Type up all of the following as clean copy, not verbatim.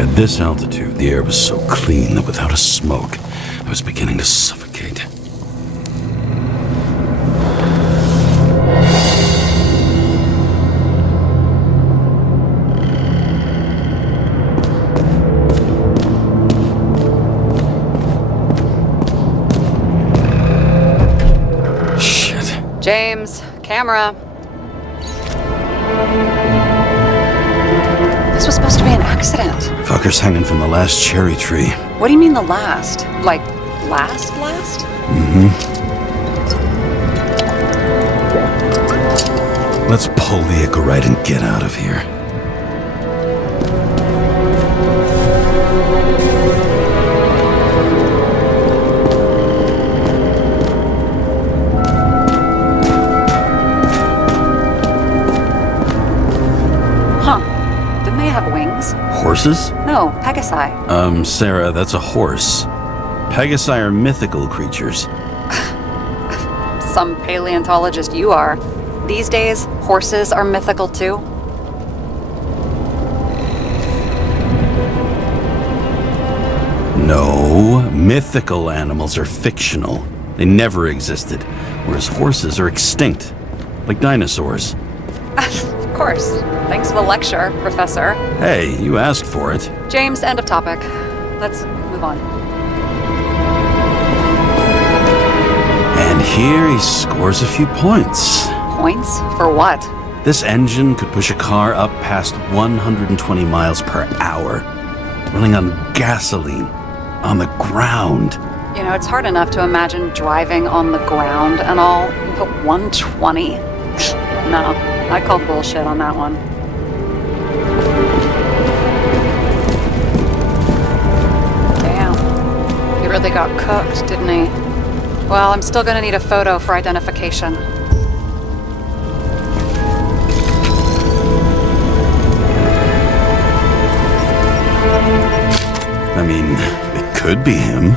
At this altitude, the air was so clean that without a smoke, I was beginning to suffocate. James, camera. This was supposed to be an accident. Fucker's hanging from the last cherry tree. What do you mean the last? Like, last? Let's pull the ichor right and get out of here. Didn't they have wings? Horses? No, Pegasi. Sarah, that's a horse. Pegasi are mythical creatures. Some paleontologist you are. These days, horses are mythical too. No, mythical animals are fictional. They never existed, whereas horses are extinct, like dinosaurs. Of course. Thanks for the lecture, Professor. Hey, you asked for it. James, end of topic. Let's move on. And here he scores a few points. Points? For what? This engine could push a car up past 120 miles per hour, running on gasoline, on the ground. You know, it's hard enough to imagine driving on the ground and all, but 120? No, I call bullshit on that one. Damn. He really got cooked, didn't he? Well, I'm still gonna need a photo for identification. I mean, it could be him.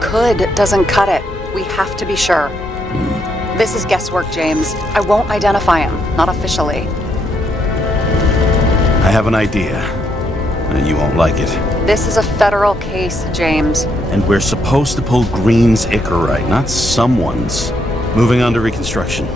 Could doesn't cut it. We have to be sure. This is guesswork, James. I won't identify him, not officially. I have an idea. You won't like it. This is a federal case, James. And we're supposed to pull Green's ichorite, not someone's. Moving on to reconstruction.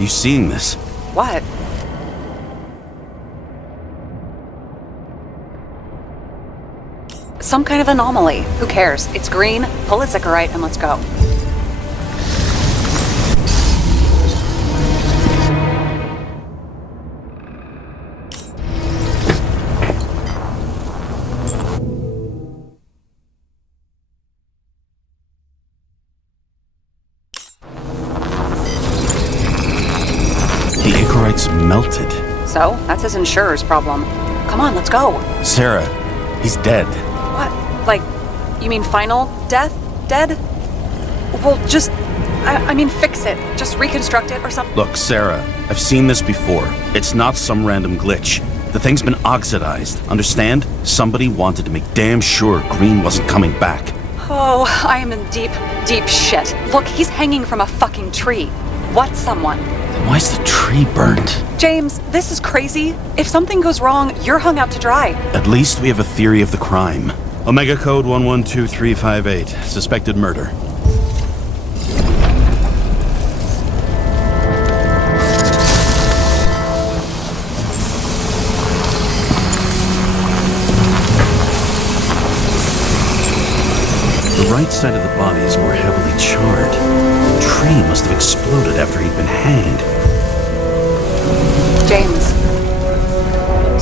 You seeing this? What? Some kind of anomaly. Who cares? It's green, pull its ichorite, and let's go. The ichorite's melted. So, that's his insurer's problem. Come on, let's go. Sarah, he's dead. What? Like, you mean final death? Dead? Well, just, I mean fix it. Just reconstruct it or something. Look, Sarah, I've seen this before. It's not some random glitch. The thing's been oxidized, understand? Somebody wanted to make damn sure Green wasn't coming back. Oh, I am in deep, deep shit. Look, he's hanging from a fucking tree. What someone? Then why's the tree burnt? James, this is crazy. If something goes wrong, you're hung out to dry. At least we have a theory of the crime. Omega code 112358. Suspected murder. The right side of the body is more heavily charred. The tree must have exploded after he'd been hanged. James,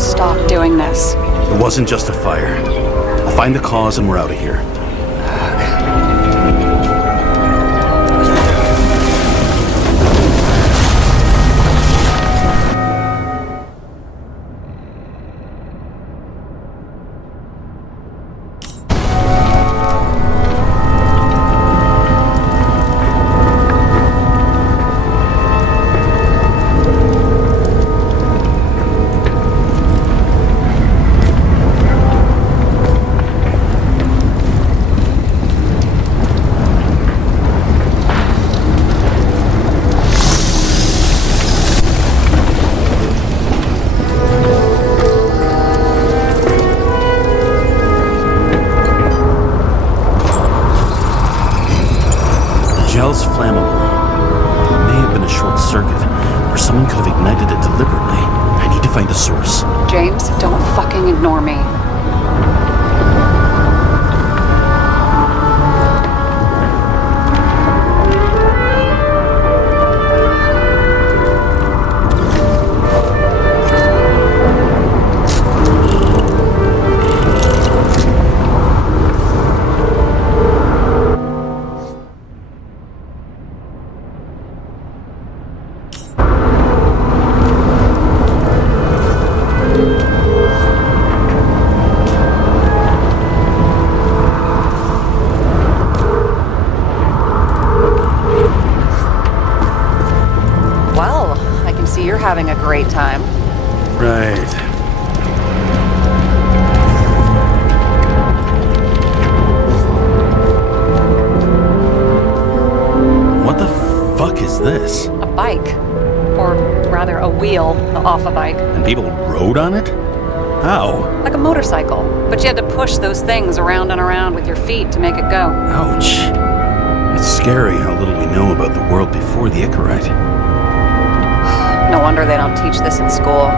stop doing this. It wasn't just a fire. I'll find the cause and we're out of here. ignore me. Having a great time. Right. What the fuck is this? A bike. Or rather, a wheel off a bike. And people rode on it? How? Like a motorcycle. But you had to push those things around and around with your feet to make it go. Ouch. It's scary how little we know about the world before the Icarite. No wonder they don't teach this in school.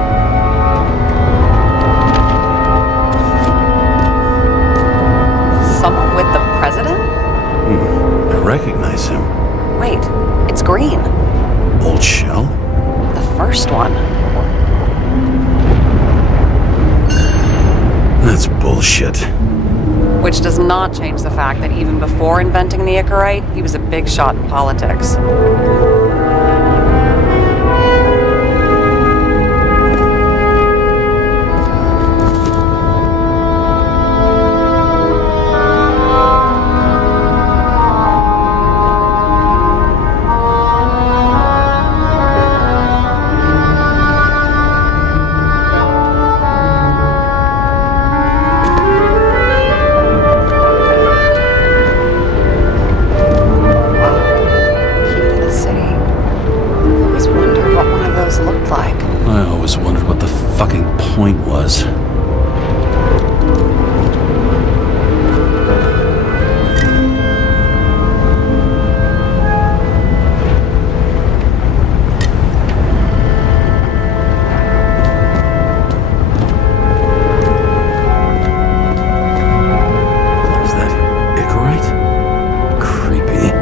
Someone with the president? I recognize him. Wait, it's Green. Old shell? The first one. That's bullshit. Which does not change the fact that even before inventing the Icarite, he was a big shot in politics. Point was. Is that Icarite? Creepy.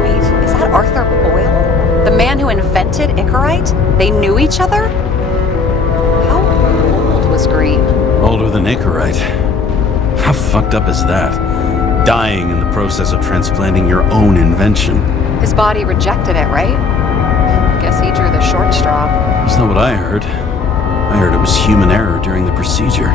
Wait, is that Arthur Boyle? The man who invented Icarite? They knew each other? How old was Green? Older than Icarite. How fucked up is that? Dying in the process of transplanting your own invention. His body rejected it, right? Guess he drew the short straw. That's not what I heard. I heard it was human error during the procedure.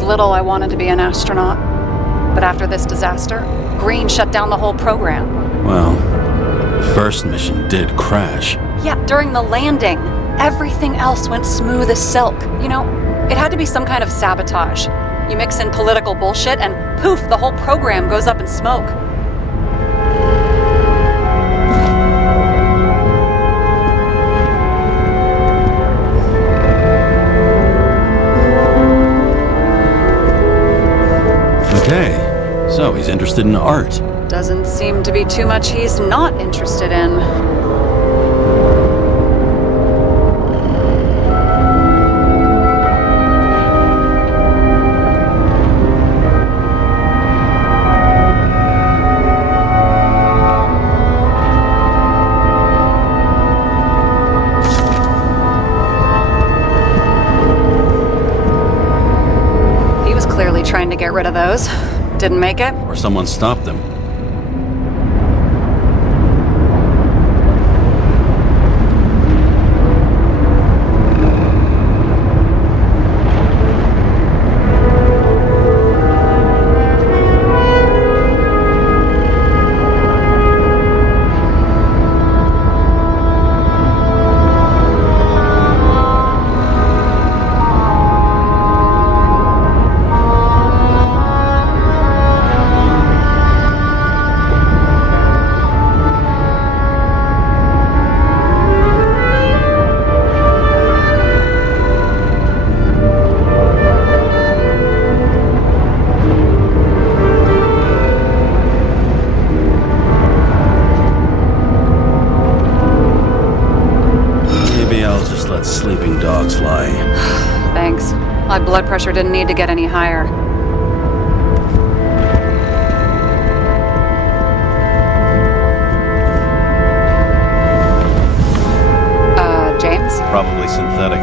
Little, I wanted to be an astronaut. But after this disaster, Green shut down the whole program. Well, the first mission did crash. Yeah, during the landing, everything else went smooth as silk. You know, it had to be some kind of sabotage. You mix in political bullshit and poof, the whole program goes up in smoke. Okay, so he's interested in art. Doesn't seem to be too much he's not interested in. Trying to get get rid of those. Didn't make it. Or someone stopped them. Sleeping dogs lie. Thanks. My blood pressure didn't need to get any higher. James? Probably synthetic.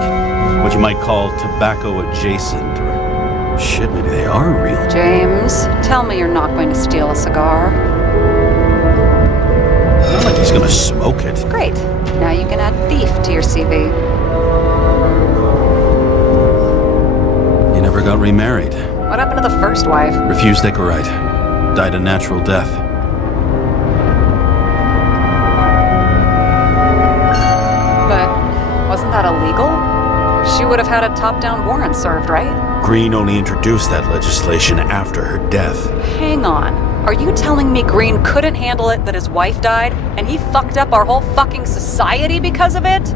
What you might call tobacco adjacent, or shit, maybe they are real. James, tell me you're not going to steal a cigar. Not like he's gonna smoke it. Great. Now you can add thief to your CV. You never got remarried. What happened to the first wife? Refused Icarite. Died a natural death. But wasn't that illegal? She would have had a top-down warrant served, right? Green only introduced that legislation after her death. Hang on. Are you telling me Green couldn't handle it that his wife died, and he fucked up our whole fucking society because of it?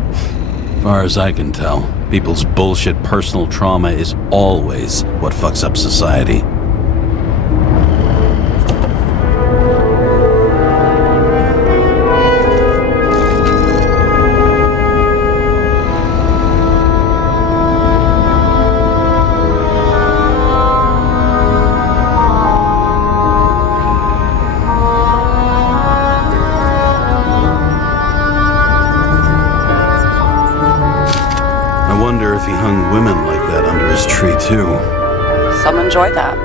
Far as I can tell, people's bullshit personal trauma is always what fucks up society. I wonder if he hung women like that under his tree, too. Some enjoy that.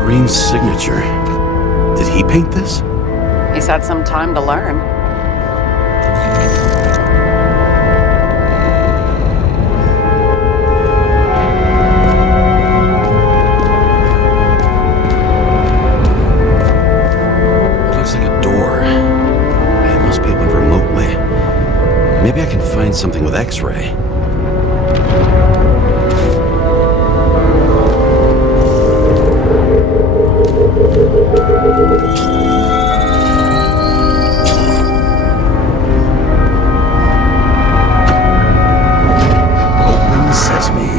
Green's signature. Did he paint this? He's had some time to learn. Maybe I can find something with X-ray. Open sesame.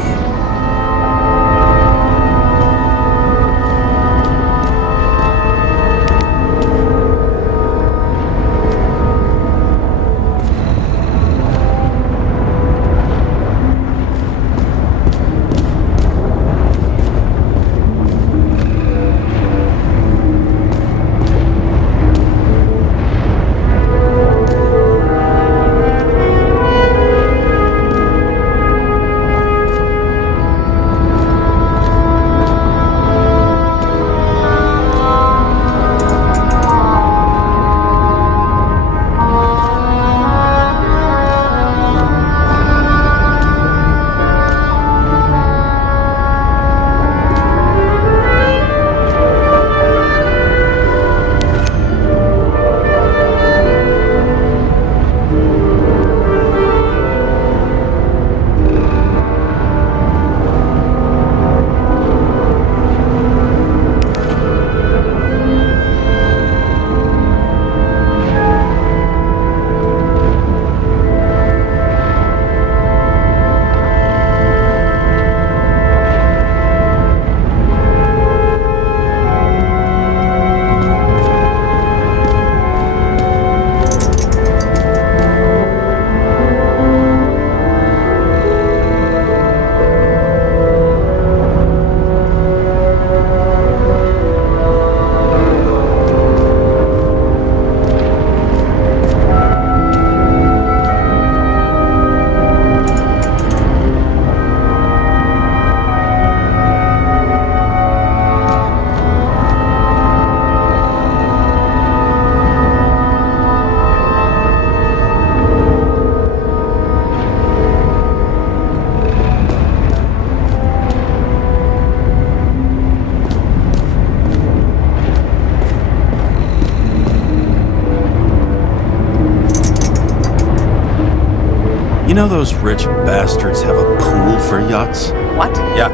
know those rich bastards have a pool for yachts? What? Yeah.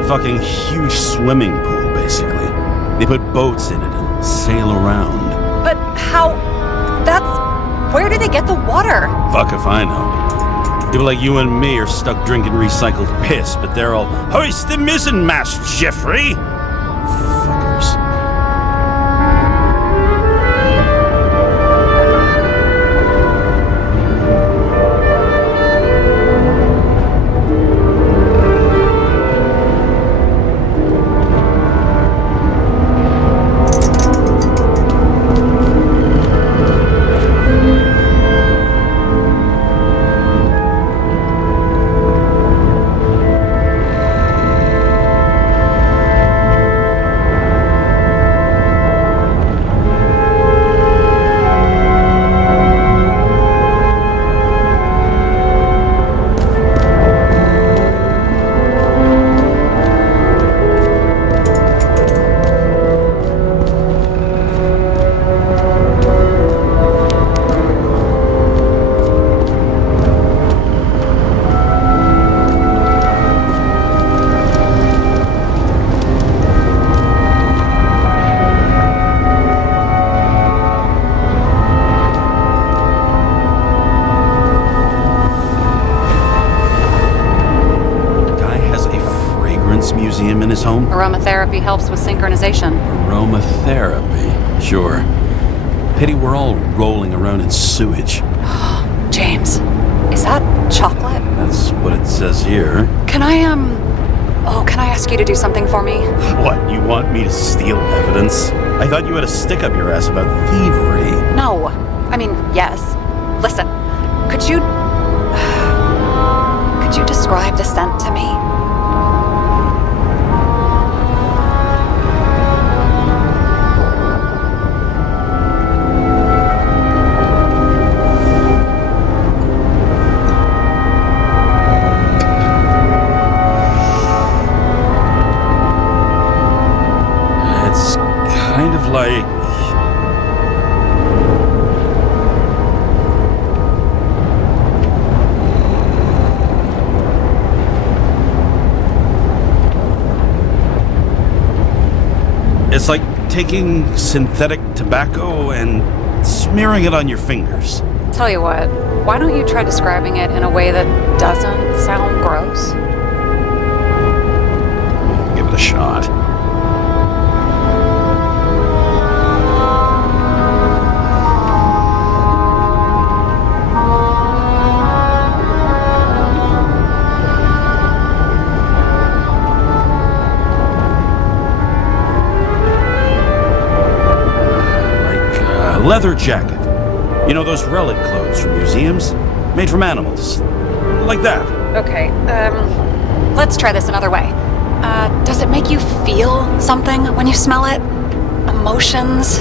A fucking huge swimming pool, basically. They put boats in it and sail around. But how... Where do they get the water? Fuck if I know. People like you and me are stuck drinking recycled piss, but they're all, hoist the mizzenmast, Jeffrey! Fuckers. Museum in his home? Aromatherapy helps with synchronization. Aromatherapy? Sure. Pity we're all rolling around in sewage. James, is that chocolate? That's what it says here. Can I ask you to do something for me? What, you want me to steal evidence? I thought you had a stick up your ass about thievery. No. I mean, yes. Listen, could you describe the scent to me? Like... It's like taking synthetic tobacco and smearing it on your fingers. Tell you what, why don't you try describing it in a way that doesn't sound gross? Give it a shot. Leather jacket. You know those relic clothes from museums? Made from animals. Like that. Okay, let's try this another way. Does it make you feel something when you smell it? Emotions?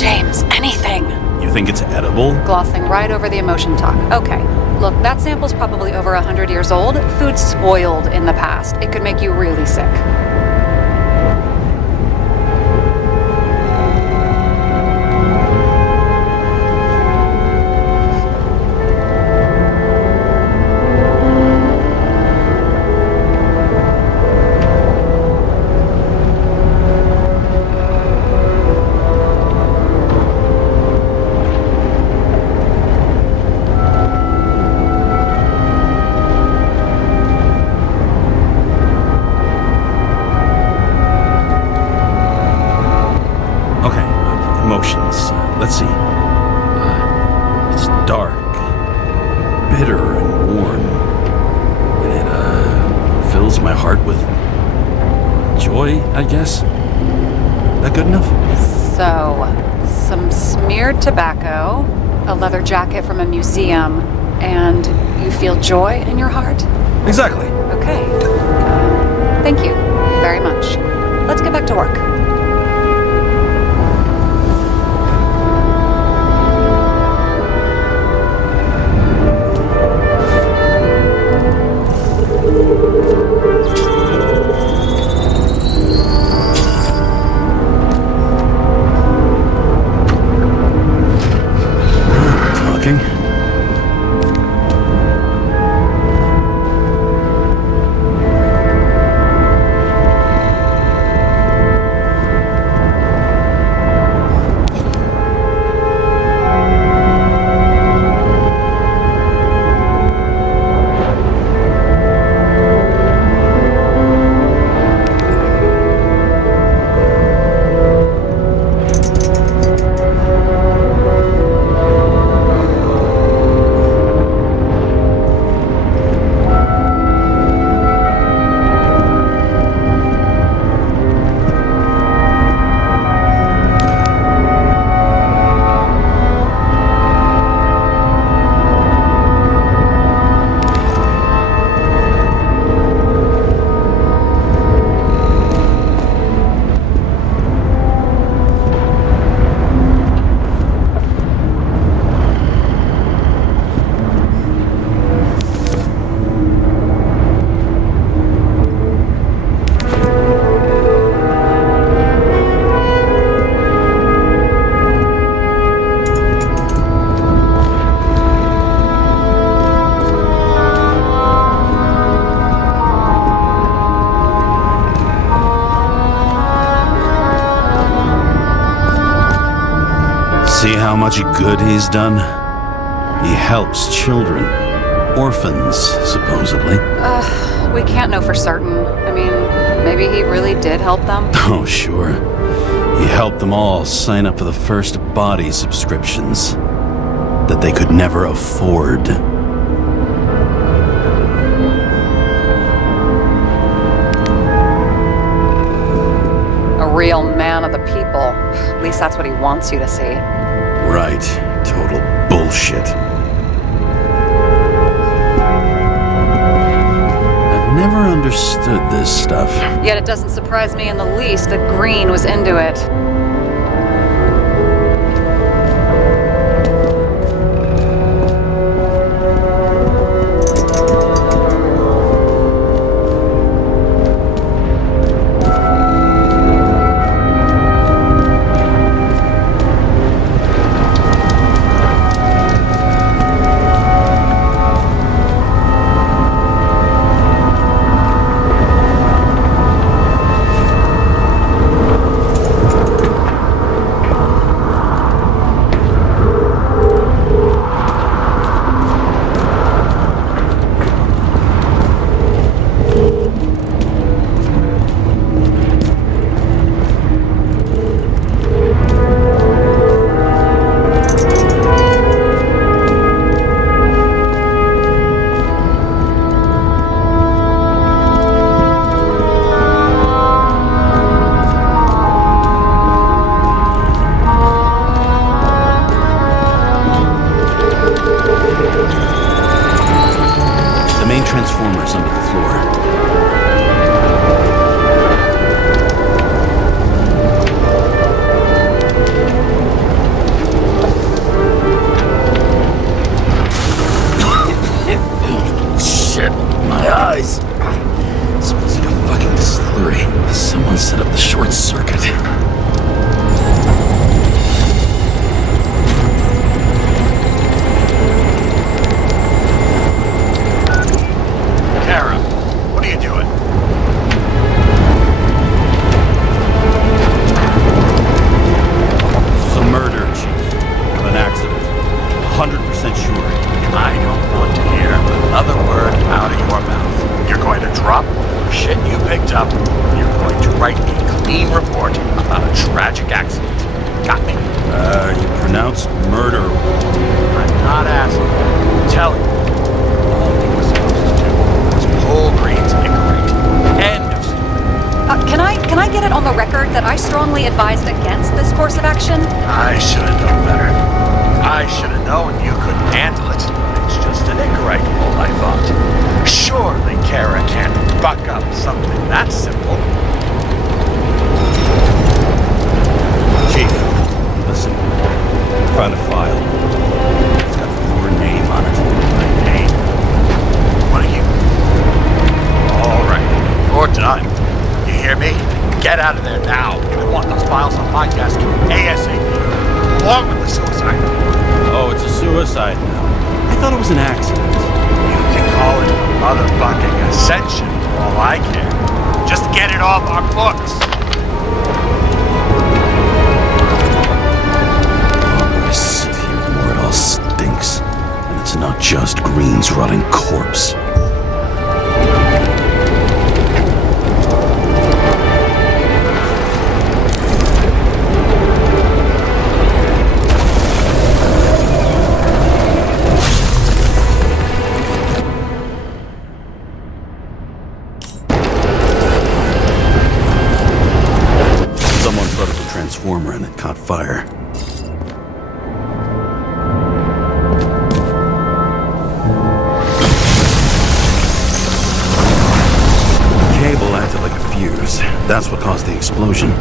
James, anything. You think it's edible? Glossing right over the emotion talk. Okay, look, that sample's probably over 100 years old. Food spoiled in the past. It could make you really sick. Let's see. It's dark, bitter and warm, and it fills my heart with joy, I guess. That good enough? So, some smeared tobacco, a leather jacket from a museum, and you feel joy in your heart? Exactly. Okay. Thank you very much. Let's get back to work. See how much good he's done? He helps children. Orphans, supposedly. We can't know for certain. I mean, maybe he really did help them. Oh, sure. He helped them all sign up for the first body subscriptions that they could never afford. A real man of the people. At least that's what he wants you to see. Right. Total bullshit. I've never understood this stuff. Yet it doesn't surprise me in the least that Green was into it. Transformers under the floor. Shit, my eyes. This smells like a fucking distillery. Someone set up the short circuit. Advised against this course of action? I should have known better. I should have known you couldn't handle it. It's just an incorrigible, I thought. Surely Kara can't buck up something that simple. Chief, listen. I found a file. It's got your name on it. My name? What are you? All right, you're done. You hear me? Get out of there now. I want those files on my desk ASAP, along with the suicide. Oh, it's a suicide now. I thought it was an accident. You can call it a motherfucking ascension for all I care. Just get it off our books. I sit here where it all stinks, and it's not just Green's rotting corpse. Transformer and it caught fire. Cable acted like a fuse. That's what caused the explosion.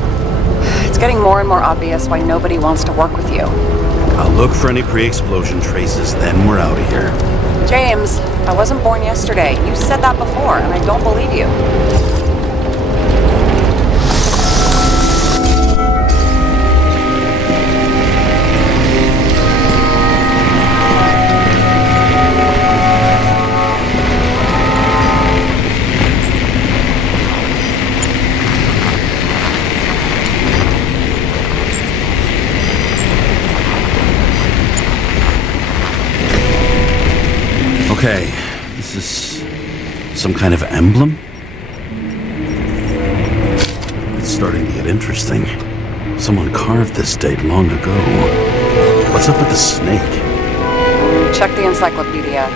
It's getting more and more obvious why nobody wants to work with you. I'll look for any pre-explosion traces, then we're out of here. James, I wasn't born yesterday. You said that before, and I don't believe you. Okay, is this some kind of emblem? It's starting to get interesting. Someone carved this date long ago. What's up with the snake? Check the encyclopedia.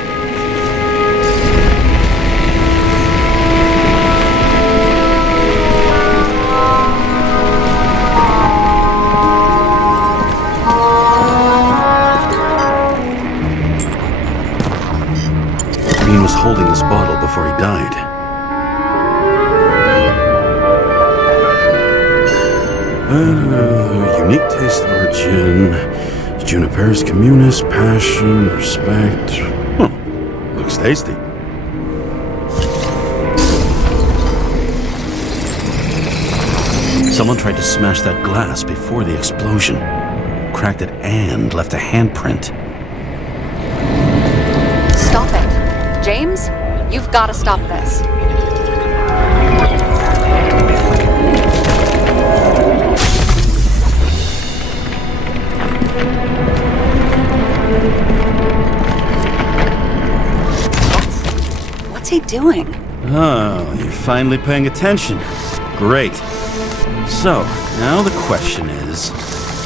Green was holding this bottle before he died. Unique taste of our gin. Juniper's communis, passion, respect. Huh. Looks tasty. Someone tried to smash that glass before the explosion. Cracked it and left a handprint. Stop it. James, you've got to stop this. What's he doing? Oh, you're finally paying attention. Great. So, now the question is,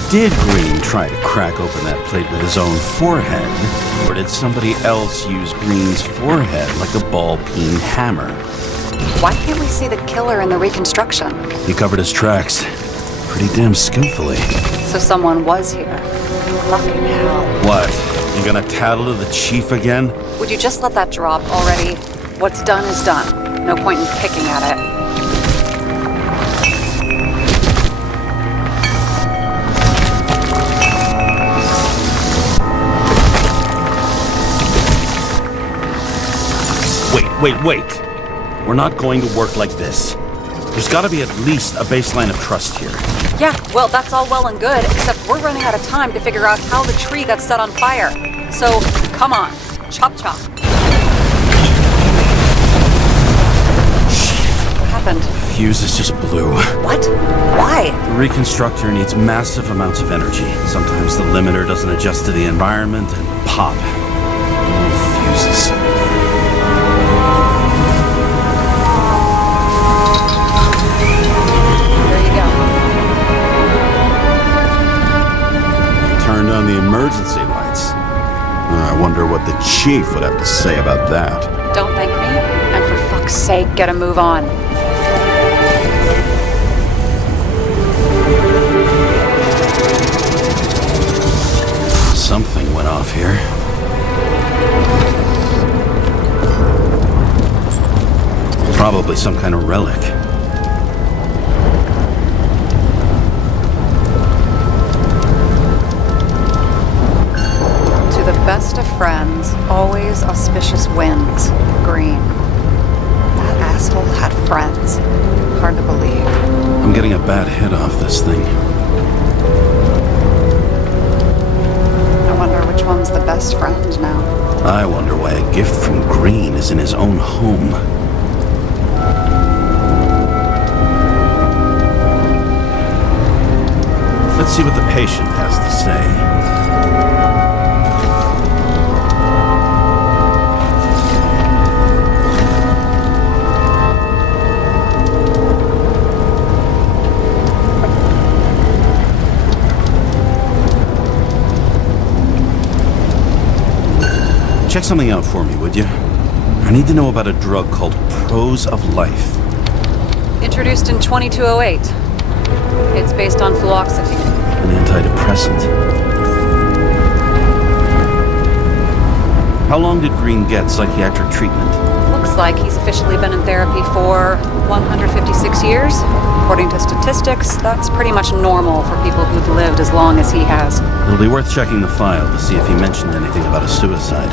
did Green try to crack open that plate with his own forehead, or did somebody else use Green's forehead like a ball-peen hammer? Why can't we see the killer in the reconstruction? He covered his tracks pretty damn skillfully. So someone was here. Fucking hell. What? You gonna tattle to the chief again? Would you just let that drop already? What's done is done. No point in picking at it. Wait. We're not going to work like this. There's gotta be at least a baseline of trust here. Yeah, well, that's all well and good, except we're running out of time to figure out how the tree got set on fire. So, come on. Chop chop. What happened? Fuses just blew. What? Why? The reconstructor needs massive amounts of energy. Sometimes the limiter doesn't adjust to the environment and pop. Fuses. Turned on the emergency lights. I wonder what the chief would have to say about that. Don't thank me, and for fuck's sake, get a move on. Something went off here. Probably some kind of relic. Best of friends, always auspicious winds. Green. That asshole had friends. Hard to believe. I'm getting a bad hit off this thing. I wonder which one's the best friend now. I wonder why a gift from Green is in his own home. Let's see what the patient has to say. Check something out for me, would you? I need to know about a drug called Prose of Life. Introduced in 2208. It's based on fluoxetine. An antidepressant. How long did Green get psychiatric treatment? Looks like he's officially been in therapy for 156 years. According to statistics, that's pretty much normal for people who've lived as long as he has. It'll be worth checking the file to see if he mentioned anything about a suicide.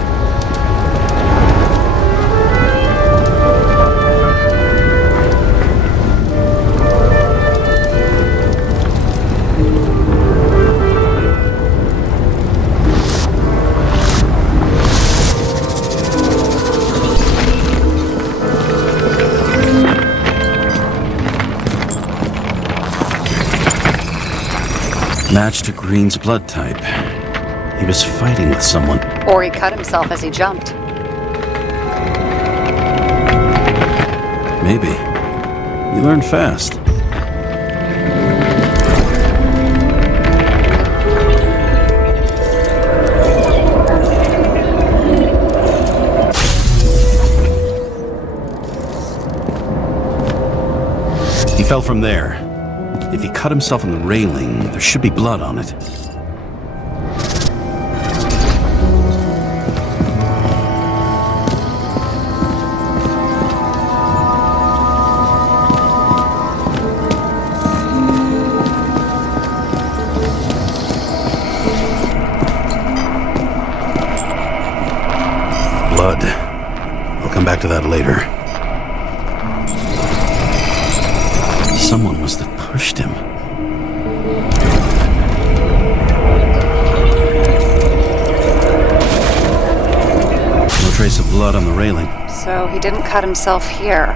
Match to Green's blood type. He was fighting with someone. Or he cut himself as he jumped. Maybe. You learn fast. He fell from there. If he cut himself on the railing, there should be blood on it. Blood. I'll come back to that later. Someone must have pushed him. No trace of blood on the railing. So he didn't cut himself here.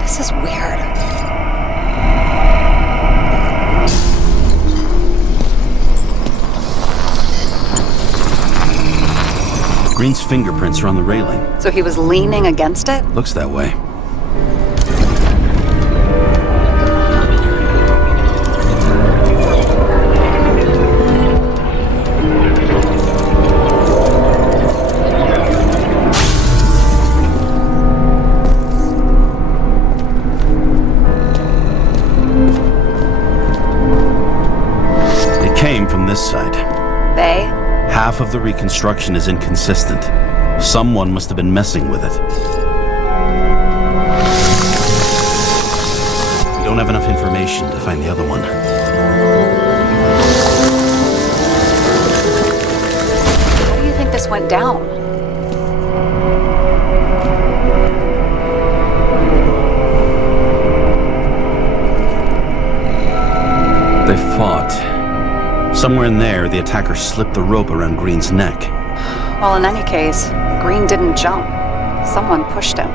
This is weird. Green's fingerprints are on the railing. So he was leaning against it? Looks that way. This side. They? Half of the reconstruction is inconsistent. Someone must have been messing with it. We don't have enough information to find the other one. How do you think this went down? They fought. Somewhere in there, the attacker slipped the rope around Green's neck. Well, in any case, Green didn't jump. Someone pushed him.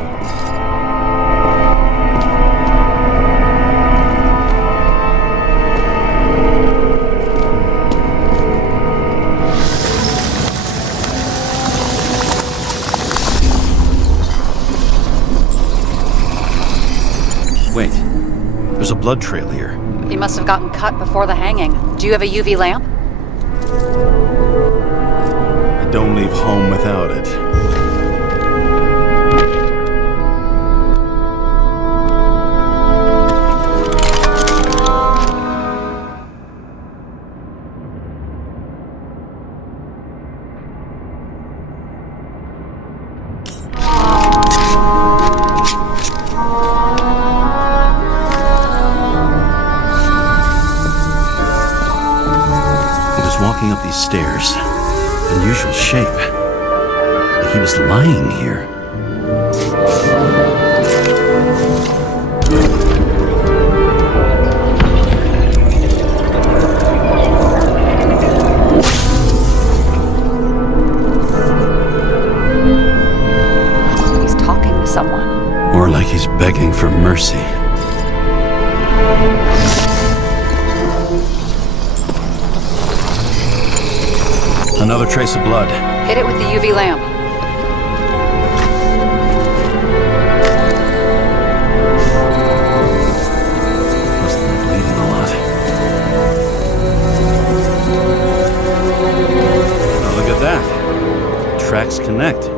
Wait, there's a blood trail here. He must have gotten cut before the hanging. Do you have a UV lamp? I don't leave home without it. Walking up these stairs. Unusual shape. He was lying here. He's talking to someone. Or like he's begging for mercy. Another trace of blood. Hit it with the UV lamp. Must have been bleeding a lot. Oh, look at that. Tracks connect.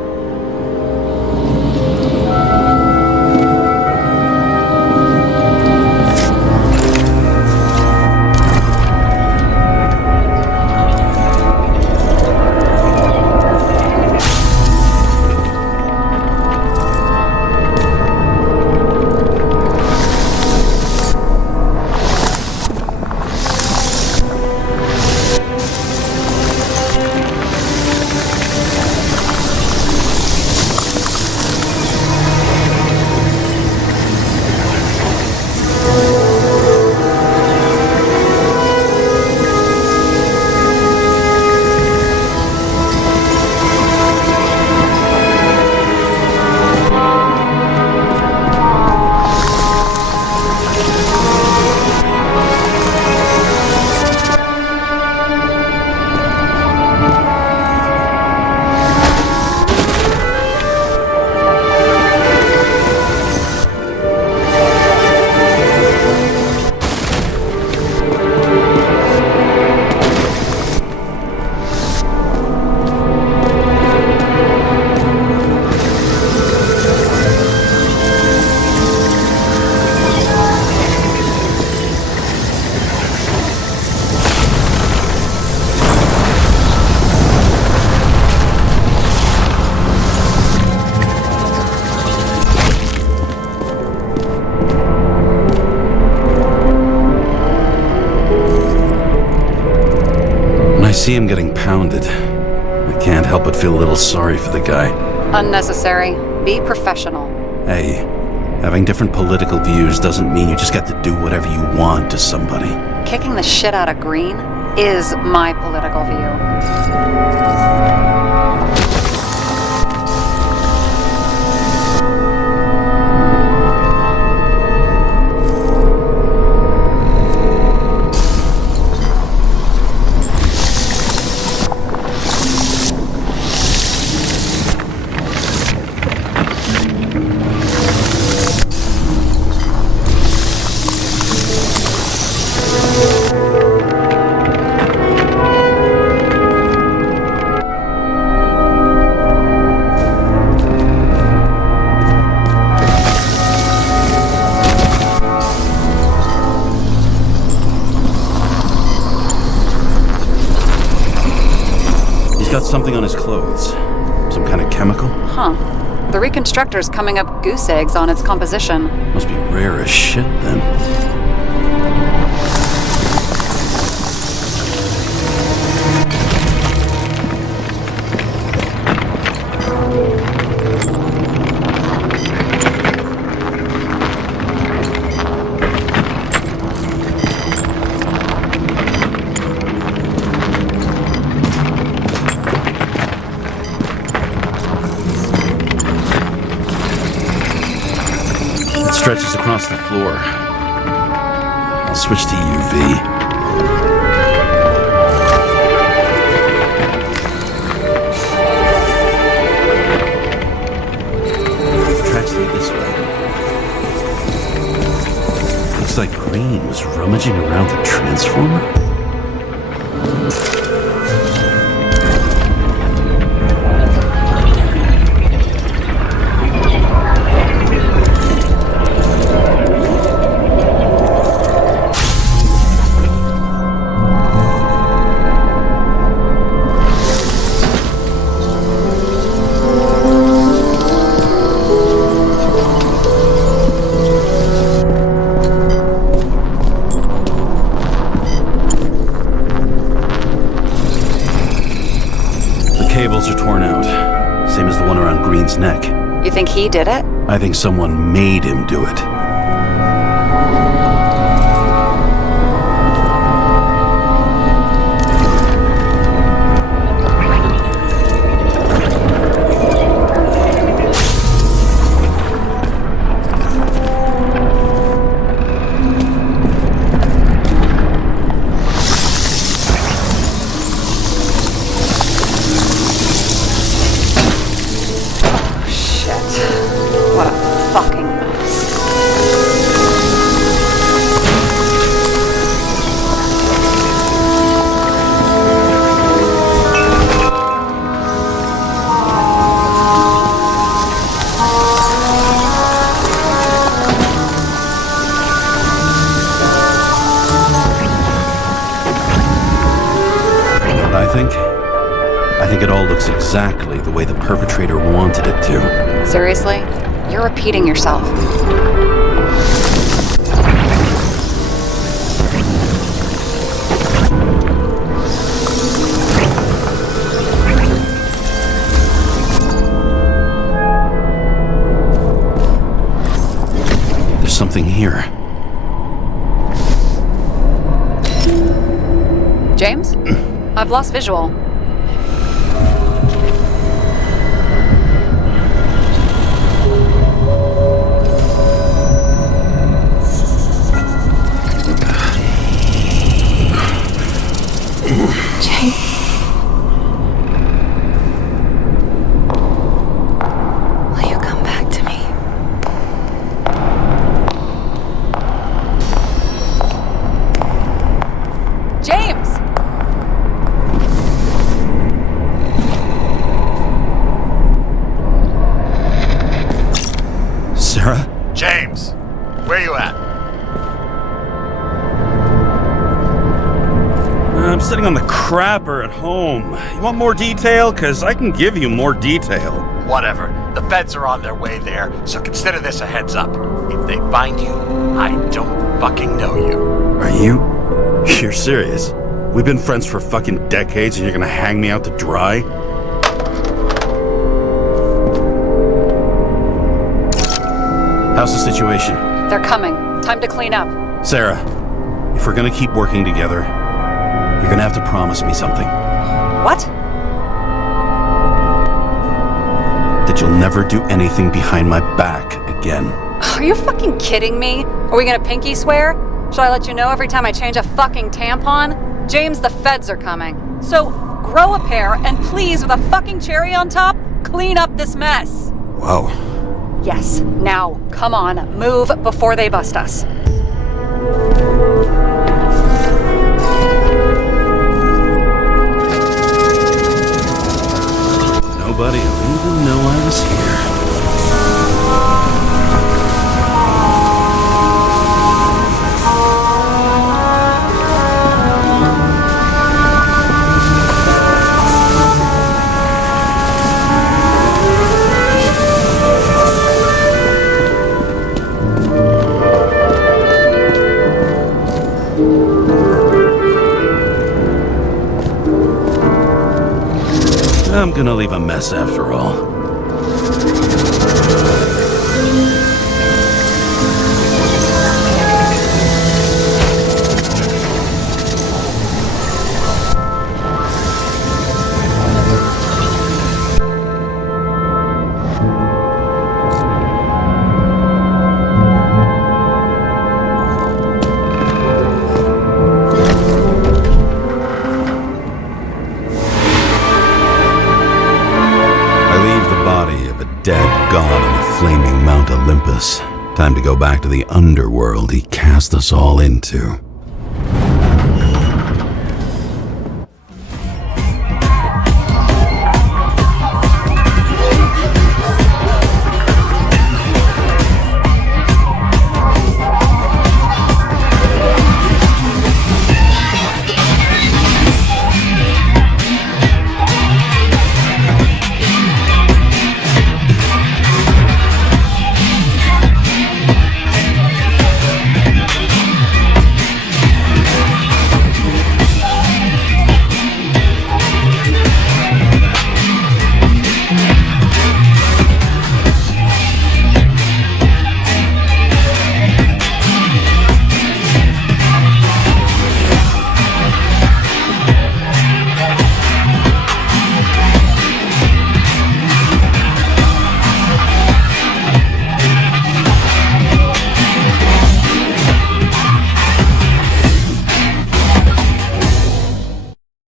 I see him getting pounded, I can't help but feel a little sorry for the guy. Unnecessary. Be professional. Hey, having different political views doesn't mean you just get to do whatever you want to somebody. Kicking the shit out of Green is my political view. Got something on his clothes. Some kind of chemical? Huh. The reconstructor's coming up goose eggs on its composition. Must be rare as shit, then. Stretches across the floor. I'll switch to UV. Tracks lead this way. Looks like Green was rummaging around the transformer. Cables are torn out, same as the one around Green's neck. You think he did it? I think someone made him do it. I think it all looks exactly the way the perpetrator wanted it to. Seriously? You're repeating yourself. There's something here. James? I've lost visual. James, where you at? I'm sitting on the crapper at home. You want more detail? 'Cause I can give you more detail. Whatever. The feds are on their way there, so consider this a heads up. If they find you, I don't fucking know you. Are you? You're serious? We've been friends for fucking decades and you're gonna hang me out to dry? How's the situation? They're coming. Time to clean up. Sarah, if we're gonna keep working together, you're gonna have to promise me something. What? That you'll never do anything behind my back again. Are you fucking kidding me? Are we gonna pinky swear? Should I let you know every time I change a fucking tampon? James, the feds are coming. So, grow a pair, and please, with a fucking cherry on top, clean up this mess. Wow. Yes, now, come on, move before they bust us. Nobody will even know I was here. I'm gonna leave a mess after all. Dead god on the flaming Mount Olympus. Time to go back to the underworld he cast us all into.